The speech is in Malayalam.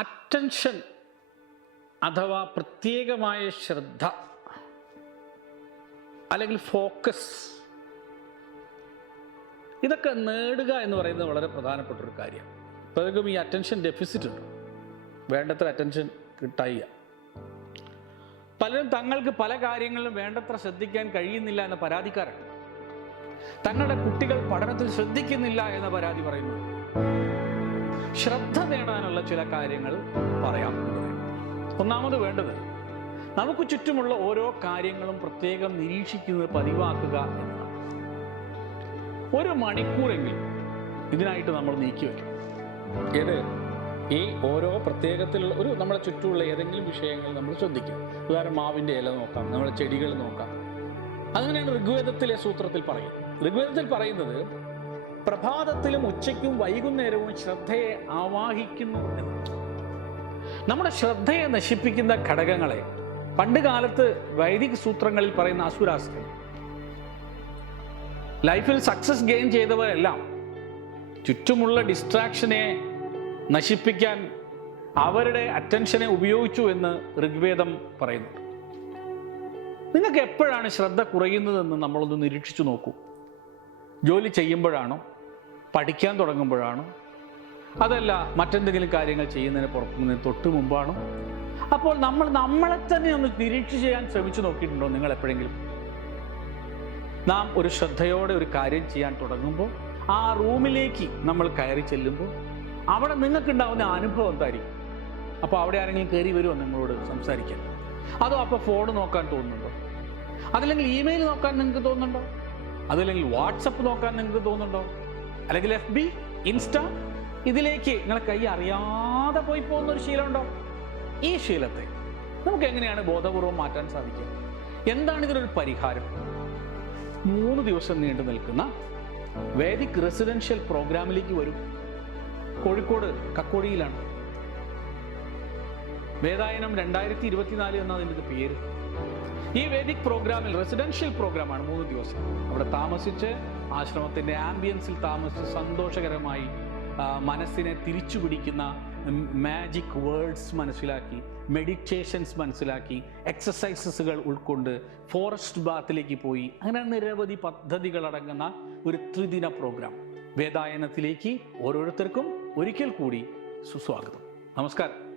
അറ്റൻഷൻ അഥവാ പ്രത്യേകമായ ശ്രദ്ധ അല്ലെങ്കിൽ ഫോക്കസ്. ഇതൊക്കെ നേടുക എന്ന് പറയുന്നത് വളരെ പ്രധാനപ്പെട്ട ഒരു കാര്യമാണ് പലർക്കും ഈ അറ്റൻഷൻ ഡെഫിസിറ്റ് ഉണ്ട്. വേണ്ടത്ര അറ്റൻഷൻ കിട്ടായില്ല. പലരും തങ്ങൾക്ക് പല കാര്യങ്ങളിലും വേണ്ടത്ര ശ്രദ്ധിക്കാൻ കഴിയുന്നില്ല എന്ന പരാതിക്കാരുണ്ട്. തങ്ങളുടെ കുട്ടികൾ പഠനത്തിൽ ശ്രദ്ധിക്കുന്നില്ല എന്ന പരാതി പറയുന്നു. ശ്രദ്ധ നേടാനുള്ള ചില കാര്യങ്ങൾ പറയാം. ഒന്നാമത് വേണ്ടത് നമുക്ക് ചുറ്റുമുള്ള ഓരോ കാര്യങ്ങളും പ്രത്യേകം നിരീക്ഷിക്കുന്നത് പതിവാക്കുക എന്നതാണ്. ഒരു മണിക്കൂറെങ്കിലും ഇതിനായിട്ട് നമ്മൾ നീക്കി വയ്ക്കും ഏത് ഈ ഓരോ പ്രത്യേകത്തിലുള്ള ഒരു നമ്മളെ ചുറ്റുമുള്ള ഏതെങ്കിലും വിഷയങ്ങൾ നമ്മൾ ശ്രദ്ധിക്കും ഉദാഹരണം മാവിന്റെ ഇല നോക്കാം നമ്മളെ ചെടികൾ നോക്കാം. അങ്ങനെയാണ് ഋഗ്വേദത്തിലെ സൂത്രത്തിൽ പറയുന്നത്. ഋഗ്വേദത്തിൽ പറയുന്നത് പ്രഭാതത്തിലും ഉച്ചയ്ക്കും വൈകുന്നേരവും ശ്രദ്ധയെ ആവാഹിക്കുന്നു എന്ന്. നമ്മുടെ ശ്രദ്ധയെ നശിപ്പിക്കുന്ന ഘടകങ്ങളെ പണ്ട് കാലത്ത് വൈദിക സൂത്രങ്ങളിൽ പറയുന്ന അസുരാസ്ത്രം. ലൈഫിൽ സക്സസ് ഗെയിൻ ചെയ്തവരെല്ലാം ചുറ്റുമുള്ള ഡിസ്ട്രാക്ഷനെ നശിപ്പിക്കാൻ അവരുടെ അറ്റൻഷനെ ഉപയോഗിച്ചു എന്ന് ഋഗ്വേദം പറയുന്നു. നിങ്ങൾക്ക് എപ്പോഴാണ് ശ്രദ്ധ കുറയുന്നതെന്ന് നമ്മളൊന്ന് നിരീക്ഷിച്ചു നോക്കൂ. ജോലി ചെയ്യുമ്പോഴാണോ? പഠിക്കാൻ തുടങ്ങുമ്പോഴാണ്. അതല്ല മറ്റെന്തെങ്കിലും കാര്യങ്ങൾ ചെയ്യുന്നതിന് പുറത്തുനിന്ന് തൊട്ട് മുമ്പാണ്. അപ്പോൾ നമ്മൾ നമ്മളെ തന്നെ ഒന്ന് നിരീക്ഷിച്ച് ചെയ്യാൻ ശ്രമിച്ചു നോക്കിയിട്ടുണ്ടോ നിങ്ങൾ എപ്പോഴെങ്കിലും? നാം ഒരു ശ്രദ്ധയോടെ ഒരു കാര്യം ചെയ്യാൻ തുടങ്ങുമ്പോൾ ആ റൂമിലേക്ക് നമ്മൾ കയറി ചെല്ലുമ്പോൾ അവിടെ നിങ്ങൾക്കുണ്ടാവുന്ന അനുഭവം എന്തായിരിക്കും? അപ്പോൾ അവിടെ ആരെങ്കിലും കയറി വരുമോ നിങ്ങളോട് സംസാരിക്കാൻ? അതോ അപ്പോൾ ഫോൺ നോക്കാൻ തോന്നുന്നുണ്ടോ? അതല്ലെങ്കിൽ ഇമെയിൽ നോക്കാൻ നിങ്ങൾക്ക് തോന്നുന്നുണ്ടോ? അതല്ലെങ്കിൽ വാട്സപ്പ് നോക്കാൻ നിങ്ങൾക്ക് തോന്നുന്നുണ്ടോ? അല്ലെങ്കിൽ എഫ് ബി ഇൻസ്റ്റ ഇതിലേക്ക് നിങ്ങളെ കൈ അറിയാതെ പോയി പോകുന്ന ഒരു ശീലമുണ്ടോ? ഈ ശീലത്തെ നമുക്ക് എങ്ങനെയാണ് ബോധപൂർവം മാറ്റാൻ സാധിക്കുക? എന്താണ് ഇതിനൊരു പരിഹാരം? മൂന്ന് ദിവസം നീണ്ടു നിൽക്കുന്ന വേദിക് റെസിഡൻഷ്യൽ പ്രോഗ്രാമിലേക്ക് വരും. കോഴിക്കോട് കക്കോടിയിലാണ് വേദായനം രണ്ടായിരത്തി ഇരുപത്തിനാല് എന്നാണ് ഇതിന്റെ പേര്. ഈ വേദിക് പ്രോഗ്രാമിൽ റെസിഡൻഷ്യൽ പ്രോഗ്രാമാണ് മൂന്ന് ദിവസം. അവിടെ താമസിച്ച് ആശ്രമത്തിന്റെ ആംബിയൻസിൽ താമസിച്ച് സന്തോഷകരമായി മനസ്സിനെ തിരിച്ചു പിടിക്കുന്ന മാജിക് വേർഡ്സ് മനസ്സിലാക്കി മെഡിറ്റേഷൻസ് മനസ്സിലാക്കി എക്സസൈസസുകൾ ഉൾക്കൊണ്ട് ഫോറസ്റ്റ് ബാത്തിലേക്ക് പോയി. അങ്ങനെ നിരവധി പദ്ധതികൾ അടങ്ങുന്ന ഒരു ത്രിദിന പ്രോഗ്രാം വേദായനത്തിലേക്ക് ഓരോരുത്തർക്കും ഒരിക്കൽ കൂടി സുസ്വാഗതം. നമസ്കാരം.